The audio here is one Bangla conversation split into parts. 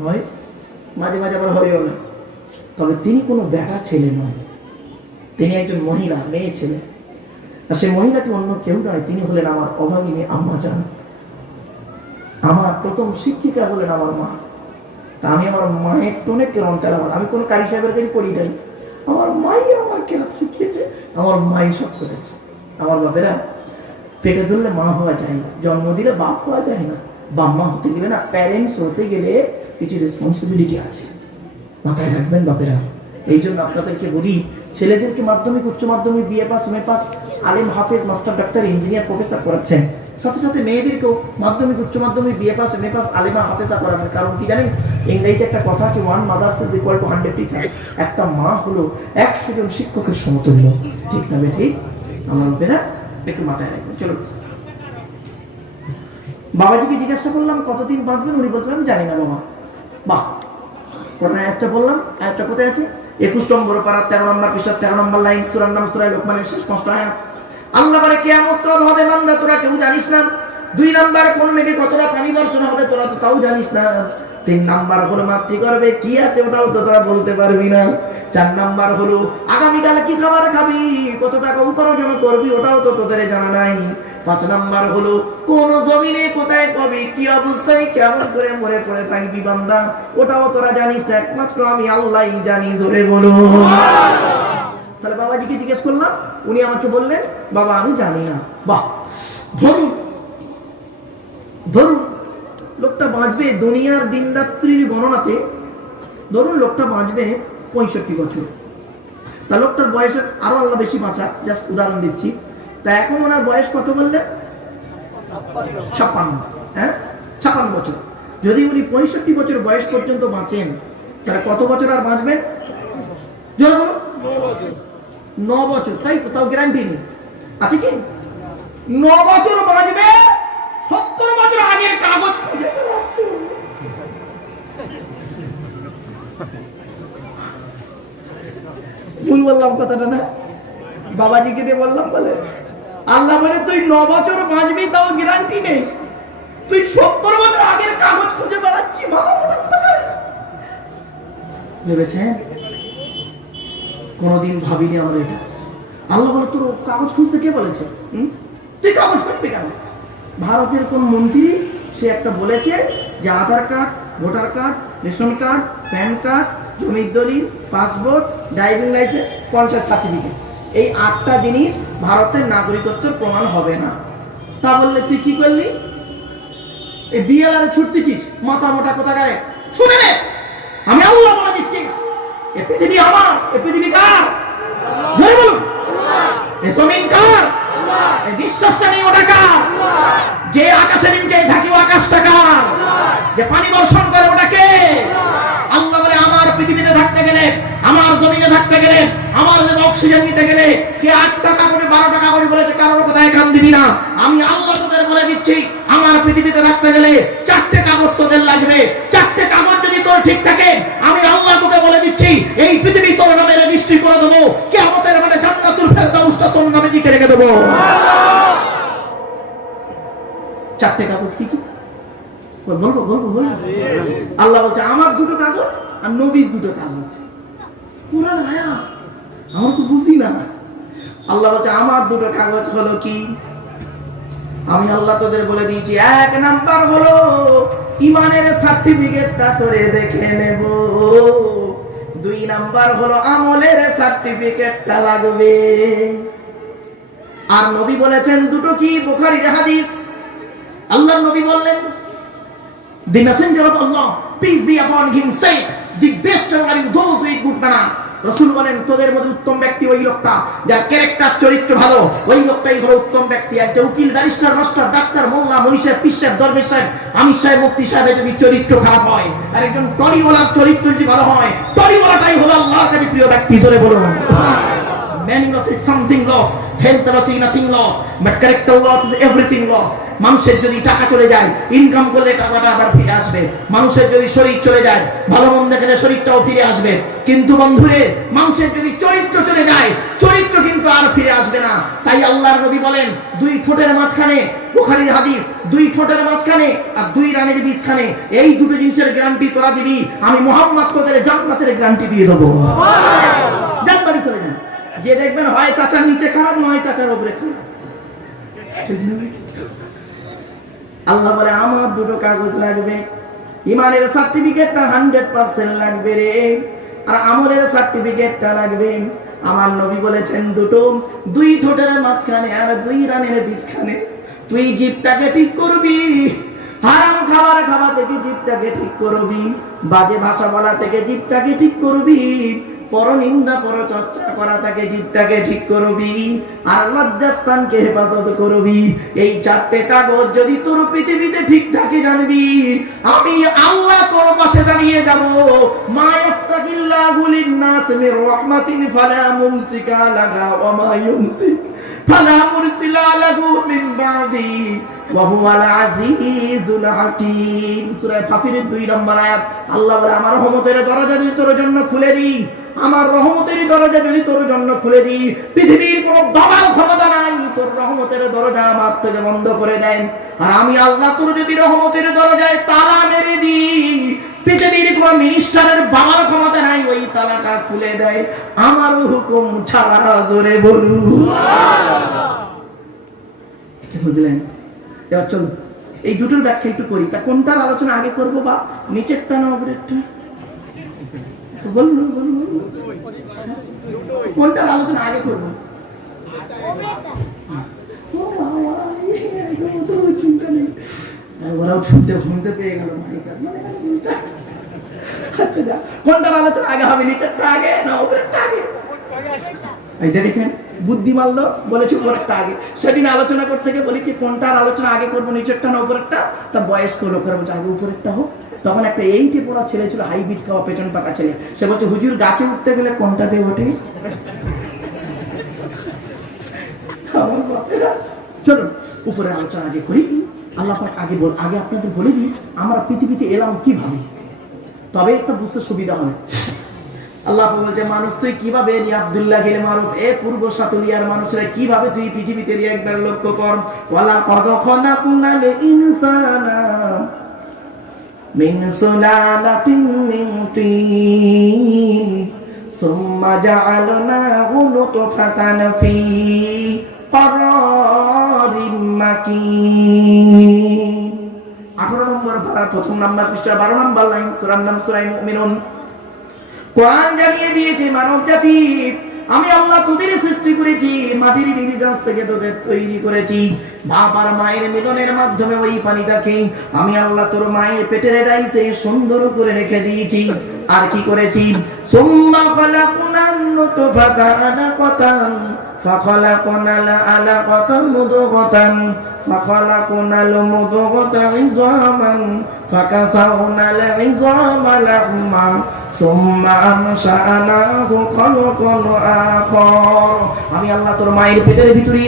হয় মাঝে মাঝে আবার হয়েও না। তবে তিনি কোনো বেটা ছেলে নয়। তিনি একজন মহিলা, মেয়ে ছেলে। আর সেই মহিলাটি অন্য কেউ নয়, তিনি হলেন আমার অভাগিনী আম্মা জান। আমার প্রথম শিক্ষিকা হলেন আমার মা। তা আমি আমার মায়ের টোনে কেরম তেলাবার আমি কোনো কারি সাহেবের কাছে পড়ি নাই। আমার মাই আমার কেরাত শিখিয়েছে, আমার মাই সব করেছে। আমার বাবেরা পেটে ধরলে মা হওয়া যায় না, জন্ম দিলে বাপ হওয়া যায় না। বাম্মা হতে গেলে না প্যারেন্টস হতে গেলে কিছু রেসপন্সিবিলিটি আছে। মাথায় রাখবেন বাপেরা। এই জন্য আপনাদেরকে বলি, ছেলেদেরকে মাধ্যমিক, উচ্চ মাধ্যমিক বিএ পাস এম পাস আলেম হাফেজ মাস্টার ডাক্তার ইঞ্জিনিয়ার প্রফেসর করাচ্ছেন সাথে সাথে মেয়েদেরকেও মাধ্যমিক, উচ্চ মাধ্যমিক বিএ পাস এম পাস আলেমা, হাফেজা করাবেন কারণ কি জানেন, ইংরেজিতে একটা কথা আছে one mother's is equal to hundred teacher একটা মা হলো একশো জন শিক্ষকের সমতুল্য। ঠিক না ঠিক আমার বেরা একটু মাথায় রাখবেন। চলো বাবাজিকে জিজ্ঞাসা করলাম, কতদিন বাঁচবেন? উনি বলছিলাম জানি না বাবা। বাহ। কোরআন একটা বললাম, একটা কোথায় আছে? একুশ নম্বর পারা তেরো নম্বর পিসার তেরো নম্বর লাইন, সুরার নাম সুরাই লোকমানের শেষ পাঁচটা আয়াত। আল্লাহ কেয়ামত কবে হবে তোরা কেউ জানিস না। দুই নাম্বার কোন মেঘে কতটা পানি বর্ষণ হবে, তোরা তো তাও জানিস না। তিন নাম্বার হলো করবে কি আছে ওটাও তো তোরা বলতে পারবি না। চার নাম্বার হলো, আগামীকাল কি খাবার খাবি? কত টাকা উপার্জন করবি? ওটাও তো তোদের জানা নাই। পাঁচ নাম্বার হলো, কোন জমিনে কোথায় কবে কি অবস্থায় কেমন করে মরে পড়ে থাকবি বান্দা? ওটাও তোরা জানিস না, একমাত্র আমি আল্লাহ জানি, জোরে বলো। তাহলে বাবাজিকে জিজ্ঞেস করলাম, উনি আমাকে বললেন, বাবা, আমি জানি না। বাহ, ধরুন ধরুন, লোকটা বাঁচবে দুনিয়ার দিন রাত্রির গণনাতে, ধরুন লোকটা বাঁচবে পঁয়ষট্টি বছর। তা লোকটার বয়স আরও আল্লাহ বেশি বাঁচা জাস্ট উদাহরণ দিচ্ছি। তা এখন ওনার বয়স কত বললে? ছাপ্পান্ন হ্যাঁ? ছাপ্পান্ন বছর। যদি উনি পঁয়ষট্টি বছর বয়স পর্যন্ত বাঁচেন, তাহলে কত বছর আর বাঁচবেন ন বছর, তাই তো, তাও গ্যারান্টি নেই। আছে কি? ন বছর বাঁচবে, সত্তর বছর আগের কাগজ খুঁজে ভুল বললাম কথাটা না? বাবাজিকে দিয়ে বললাম বলে? আল্লাহ বলে, তুই ন বছর বাঁচবি, তাও গ্যারান্টি নেই। তুই সত্তর বছর আগের কাগজ খুঁজে বেড়াচ্ছি মোটা কোনোদিন ভাবিনি আমরা এটা। আল্লাহ বলে, তোর কাগজ খুঁজতে কে বলেছে? তুই কাগজ খুঁজবি কেন? ভারতের কোন মন্ত্রী, সে একটা বলেছে যে Aadhaar card, voter card, ration card, PAN card, জমির দলিল, passport, driving licence panchayat certificate. এই আটটা জিনিস ভারতের নাগরিকত্বের প্রমাণ হবে না। তা বললে তুই কি করলি? এই বিএলআর ছুটতেছিস, মাথা মোটা কোথা গায়ে শুনে নে! আমি আল্লাহ বলে দিচ্ছি। এ পৃথিবী আমার, এ পৃথিবী কার? জোরে বলুন। এ জমিন কার? এই বিশ্বাসটা নেই, ওটা কার? যে আকাশের নিচে থাকি, ও আকাশটা কার? যে পানি বর্ষণ করে, ওটা কে আল্লাহ বলে আমার পৃথিবীতে থাকতে গেলে আমার জমিনে থাকতে গেলে আমার অক্সিজেন নিতে গেলে কে আট টাকা করে বারো টাকা করে বলেছে কারোর কোথায় কান দিবি না। আমি আল্লাহ তোদের বলে দিচ্ছি আমার পৃথিবীতে থাকতে গেলে চারটে কাগজ তোদের লাগবে। চারটে কাগজ যদি তোর ঠিক থাকে আমি আল্লাহ তোকে বলে দিচ্ছি এই পৃথিবী তোর নামে রেজিস্ট্রি করে দেবো। কে আমাদের মানে জান্নাতুল ফেরদাউসটা তোর নামে লিখে রেখে দেবো। চারটে কাগজ কি কি? বল- বলব বলব বলব আল্লাহ বলছে, আমার দুটো কাগজ আর নবীর দুটো কাগজ। কোরআন আয়া? আমার তো বুঝি না। আল্লাহ বলছে, আমার দুটো কাগজ হলো কি? আমি আল্লাহ তোদের বলে দিয়েছি, এক নাম্বার হলো ইমানের সার্টিফিকেটটা তোরে দেখে নেব। দুই নাম্বার হলো আমলের সার্টিফিকেটটা লাগবে। আর নবী বলেছেন, দুটো কি? বোখারির হাদিস? আল্লাহ নবী বললেন The messenger of Allah, peace be upon him, said, the best are you those with good manner. রসুল বলেন তোদের মধ্যে উত্তম ব্যক্তি ওই লোকটা যার ক্যারেক্টার চরিত্র ভালো ওই লোকটাই হলো উত্তম ব্যক্তি আর যে উকিল ব্যারিস্টার মাস্টার ডাক্তার মোল্লা মনি সাহেব পিস সাহেব দরবেশ সাহেব আমির সাহেব মুফতি সাহেবের যদি চরিত্র খারাপ হয় আর একজন টরিওয়ালার চরিত্র যদি ভালো হয় টরিওয়ালাটাই হলো আল্লাহর কাছে প্রিয় ব্যক্তি জোরে বলুন Many loss is something lost. Health loss is nothing lost. But character loss is everything lost. মানুষের যদি টাকা চলে যায় ইনকাম করলে টাকাটা আবার ফিরে আসবে। মানুষের যদি শরীর চলে যায় ভালো মন্দ খেলে শরীরটাও ফিরে আসবে। কিন্তু বন্ধুরে মানুষের যদি চরিত্র চলে যায় চরিত্র কিন্তু আর ফিরে আসবে না। তাই আল্লাহর নবী বলেন দুই ঠোঁটের মাঝখানে বুখারীর হাদিস দুই ঠোঁটের মাঝখানে আর দুই রানের বীজখানে এই দুটো জিনিসের গ্যারান্টি তোরা দিবি আমি মোহাম্মদ তোদের জান্নাতের গ্যারান্টি দিয়ে দেবো। যান বাড়ি চলে যান। গিয়ে দেখবেন হয় চাচার নিচে খারাপ নয় চাচার উপরে খারাপ। আল্লাহ বলে, আমার দুটো কাগজ লাগবে। ইমানের সার্টিফিকেটটা হান্ড্রেড পার্সেন্ট লাগবে রে। আর আমলের সার্টিফিকেটটা লাগবে। আমার নবী বলেছেন, দুটো, দুই ঠোঁটের মাঝখানে আর দুই রানের বীজখানে তুই জিপটাকে ঠিক করবি। হারাম খাবার খাওয়া থেকে জিপটাকে ঠিক করবি। বাজে ভাষা বলা থেকে জিপটাকে ঠিক করবি। পরনিন্দা, পরচর্চা করা, তাকে জিপটাকে ঠিক করবি আর লজ্জাস্থানকে হেফাজত করবি। এই চারটে কাগজ যদি তোর পৃথিবীতে ঠিক থাকে জানবি, আমি আল্লাহ তোর পাশে দাঁড়িয়ে যাব। মা ইয়াফতাকিল্লাহু লিন-নাস মির রাহমাতিন ফালা মুমসিকা লাহা ওয়া মা ইউমসিক ফালা মিন বাদি ওয়া হুয়াল আজিজুল হাকীম সূরা ফাতিরের 2 নম্বর আয়াত, আল্লাহ বলে, আমার রহমতের দরজা যদি তোর জন্য খুলে দিই আমার রহমতের দরজা যদি তোর জন্য খুলে দিই পৃথিবীর কোন বাবার ক্ষমতা নাই, তোর রহমতের দরজা আমার থেকে বন্ধ করে দেন। আর আমি আল্লাহ তোর যদি রহমতের দরজায় তালা মেরে দিই পৃথিবীর কোন মিনিস্টারের বাবার ক্ষমতা নাই, ওই তালাটা খুলে দেয়। আমার হুকুম ছাড়া জোরে বলু বুঝলেন এবার চলুন, এই দুটোর ব্যাখ্যা একটু করি। তা কোনটার আলোচনা আগে করব বা নিচেরটা না কোনটার আলোচনা আগে। ওরাও শুনতে পেয়ে মানে। আচ্ছা যা, কোনটার আলোচনা আগে হবে? নিচেরটা আগে না উপরেরটা আগে? দেখেছেন? বুদ্ধি মারলো বলেছে উপরেরটা আগে। সেদিন আলোচনা করতে গিয়ে বলেছি কোনটার আলোচনা আগে করব, নিচেরটা না উপরেরটা? তা বয়স্ক লোকেরা বলছে আগে উপরেরটা হোক। তখন একটা এইটে পড়া ছেলে ছিল হাইব্রিড খাওয়া পেছন পাকা ছেলে। সে বলছে, হুজুর, গাছে উঠতে গেলে কোনটা দিয়ে ওঠে? চলুন, উপরে আলোচনা আগে করি। আল্লাহ পাক আগে বল, আগে আপনাদের বলে দিই, আমরা পৃথিবীতে এলাম কীভাবে? তবে একটা বুঝতে সুবিধা হবে। আল্লাহ বলছে মানুষ, তুই কীভাবে আব্দুল্লাহ গেলে মারুফ? এ পূর্ব সাতুলিয়ার মানুষরা কীভাবে তুই পৃথিবীতে একবার লক্ষ্য কর? ওয়ালা কদখনা কুনাল ইনসানা মিন সুলালাতিন মিন তিন, সুম্মা জাআলনাহু নুতফাতান ফি করারিম মাকিন. 18 নম্বর ধারা প্রথম নাম্বার পৃষ্ঠা 12 নম্বর লাইন, সূরার নাম সূরা মুমিনুন। কোরআন জানিয়ে দিয়েছে মানব জাতি। আমি আল্লাহ তোদের সৃষ্টি করেছি, মাটির ডিভিজাস থেকে তোদের তৈরি করেছি। বাপ আর মায়ের মিলনের মাধ্যমে ওই পানিটাকে আমি আল্লাহ তোর মায়ের পেটের ডাইসে সুন্দর করে রেখে দিয়েছি। আর কি করেছি? সুম্মা খালাকুনান নুতফাতান আলাকাতান ফাখালাকুনাল আলাকাতান মুদগাতান। فخلقنا المضغة عظاما فكسونا العظام لحما ثم أنشأناه خلقا آخر আমি আল্লাহ তোর মায়ের পেটের ভিতরে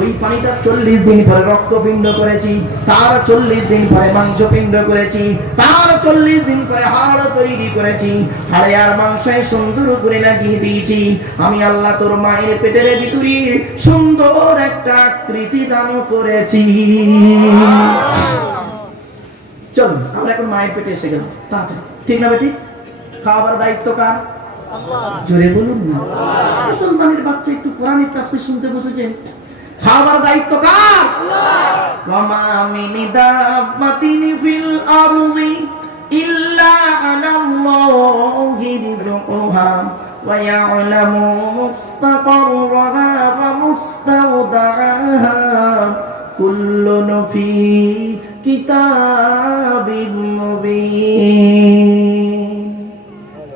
ওই পানিটা চল্লিশ দিন পরে রক্তপিণ্ড করেছি তার চল্লিশ দিন পরে মাংসপিণ্ড করেছি তার চল্লিশ দিন পরে হাড় তৈরি করেছি। হাড়ে আর মাংসে সুন্দর করে লাগিয়ে দিয়েছি। আমি আল্লাহ তোর মায়ের পেটের ভিতরে সুন্দর একটা আকৃতি দান করেছি। চলুন আমরা এখন মায়ের পেটে এসে গেলাম। তাড়াতাড়ি। ঠিক না বেটি? খাওয়াবার দায়িত্ব কার? জোরে বলুন না। মুসলমানের বাচ্চা একটু কোরআনের তাফসীর শুনতে বসেছেন খাওয়াবার দায়িত্ব কার? ওয়ামা মিন দাব্বাতিন ফিল আরদি।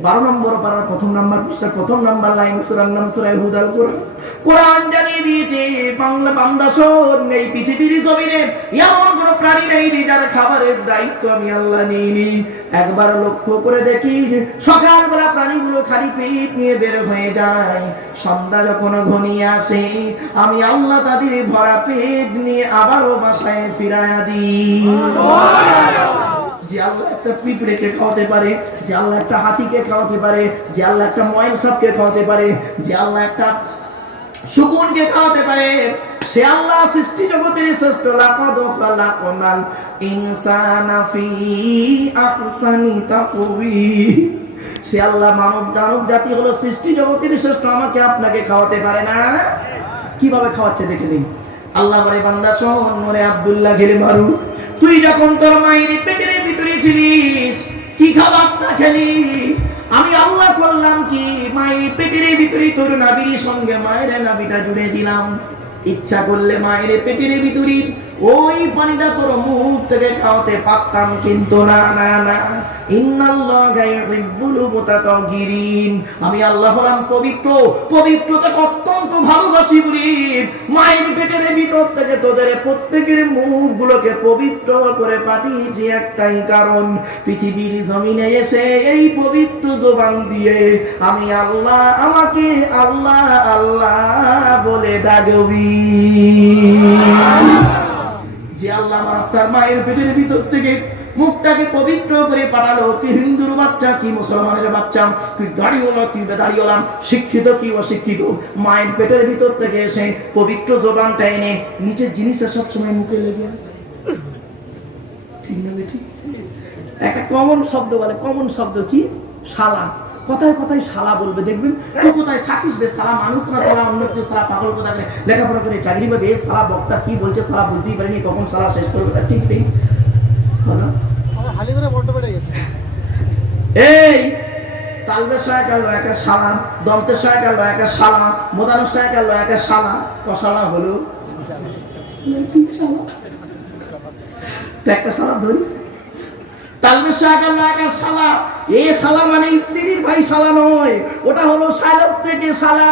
বারো নম্বর পাড়ার প্রথম নাম্বার পৃষ্ঠার প্রথম নাম্বার লাইন সুরার নাম সুরাই হুদাল কোরআন। কোরআন জানিয়ে দিয়েছে, বাংলা বান্দা শোন, এই পৃথিবীর জমিনে এমন প্রাণী নেই যার খাবারের দায়িত্ব আমি আল্লাহ নিইনি। একবার লক্ষ্য করে দেখি সকালবেলা প্রাণীগুলো খালি পেট নিয়ে বের হয়ে যায়। সন্ধ্যা যখন ঘনিয়ে আসে, আমি আল্লাহ তাদের ভরা পেট নিয়ে আবারও বাসায় ফিরায়া দিই। যে আল্লাহ একটা পিঁপড়েকে খাওয়াতে পারে, যে আল্লাহ একটা হাতিকে খাওয়াতে পারে, যে আল্লাহ একটা ময়েল খাওয়াতে পারে, যে আল্লাহ একটা শকুনকে খাওয়াতে পারে। সে আল্লাহ সৃষ্টি জগতের শ্রেষ্ঠ ফি আহসানি সে আল্লাহ মানব দানব জাতি হলো সৃষ্টি জগতের শ্রেষ্ঠ, আমাকে আপনাকে খাওয়াতে পারে না। কীভাবে খাওয়াচ্ছে দেখে নিন। আল্লাহ বলে, বান্দা আব্দুল্লাহ মারু। তুই যখন তোর মায়ের পেটের ভিতরে ছিলিস, কি খাবারটা খেলি? আমি আল্লাহ করলাম কি? মায়ের পেটের ভিতরে তোর নাবির সঙ্গে মায়ের নাবিটা জুড়ে দিলাম। ইচ্ছা করলে মায়ের পেটের ভিতরে ওই পানিটা তোর মুখ থেকে খাওয়াতে পারতাম কিন্তু না না না। আমি আল্লাহ হলাম পবিত্র। অত্যন্ত ভালোবাসি বলি মায়ের পেটের ভিতর থেকে তোদের প্রত্যেকের মুখগুলোকে পবিত্র করে পাঠিয়েছি একটাই কারণ। পৃথিবীর জমিনে এসে এই পবিত্র জবান দিয়ে আমি আল্লাহ, আমাকে আল্লাহ আল্লাহ বলে ডাকবি। যে আল্লাহ আপনার মায়ের পেটের ভিতর থেকে মুখটাকে পবিত্র করে পাঠালো। কি হিন্দুর বাচ্চা, কি মুসলমানের বাচ্চা? কি দাড়িওয়ালা কি বেদাড়িওয়ালা, শিক্ষিত কি অশিক্ষিত? মায়ের পেটের ভিতর থেকে এসে পবিত্র জবানটা এনে নিচের জিনিসটা সবসময় মুখে লেগে ঠিক না বেঠি একটা কমন শব্দ বলে। কমন শব্দ কি? শালা। কথায় কথায় শালা বলবে, দেখবেন? তো কোথায় থাকিস বে সালা মানুষ না সালা অন্য কেউ সালা পাগল কোথা করে? লেখাপড়া করে চাকরি পাবে। এ সালা বক্তা কি বলছে সালা বুঝতেই পারিনি, কখন সালা শেষ করবে ঠিক নেই। এই তালবের সহায় কাল একা শালা দন্তের সহায় কাল একা শালা মোদানোর সহায় কাল একা শালা, কশালা হলো। একটা শালা ধরি। তালবের সহায় কাল একা শালা এ শালা মানে স্ত্রীর ভাই শালা নয়, ওটা হলো শালক থেকে শালা।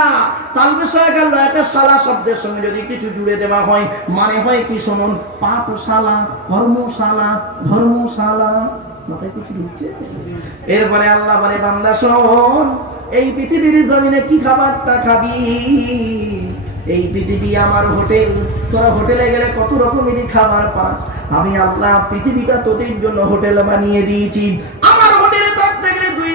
সহায় কাল একটা শালা শব্দের সঙ্গে যদি কিছু জুড়ে দেওয়া হয় মানে হয় কি শুনুন? কর্মশালা ধর্মশালা মাথায় কিছু ঢুকছে? এরপরে আল্লাহ বলে, বান্দা শোন, এই পৃথিবীর জমিনে কি খাবারটা খাবি? এই পৃথিবী আমার হোটেল। তোরা হোটেলে গেলে কত রকমেরই খাবার পাস। আমি আল্লাহ পৃথিবীটা তোদের জন্য হোটেল বানিয়ে দিয়েছি আমার হোটেলে থাকতে গেলে দুই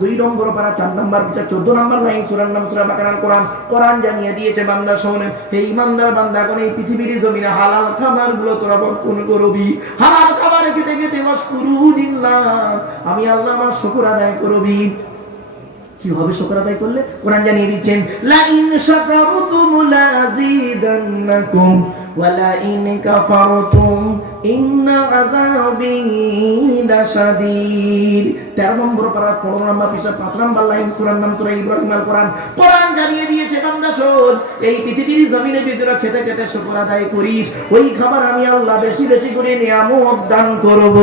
দুই নম্বর পারা, চার নম্বর চোদ্দ নম্বর লাইন, সুরার নাম সুরা বাকারান কোরআন। কোরআন জানিয়ে দিয়েছে বান্দা শোনে, হে ইমানদার বান্দা কোন এই পৃথিবীর জমিনে হালাল খাবারগুলো তোরা বর্পণ করবি হালাল খাবার খেতে খেতে আমি আল্লাহ আমার শুকর আদায় করবি কি হবে শুকর আদায় করলে? কোরআন জানিয়ে দিচ্ছেন লা ইন শাকারতুম ওয়া كفرتم আযাবি লাশাদীদ 13 নম্বর পারা 15 নম্বর পিসা পাঁচ নম্বর লাইন, সূরার নাম সূরা ইব্রাহিম আল কোরআন। কোরআন জানিয়ে দিয়েছে বান্দা এই পৃথিবীর জমিনে ভিতরে খেতে খেতে শুকর আদায় করিস। ওই খাবার আমি আল্লাহ বেশি বেশি করে নিয়ামত দান করব।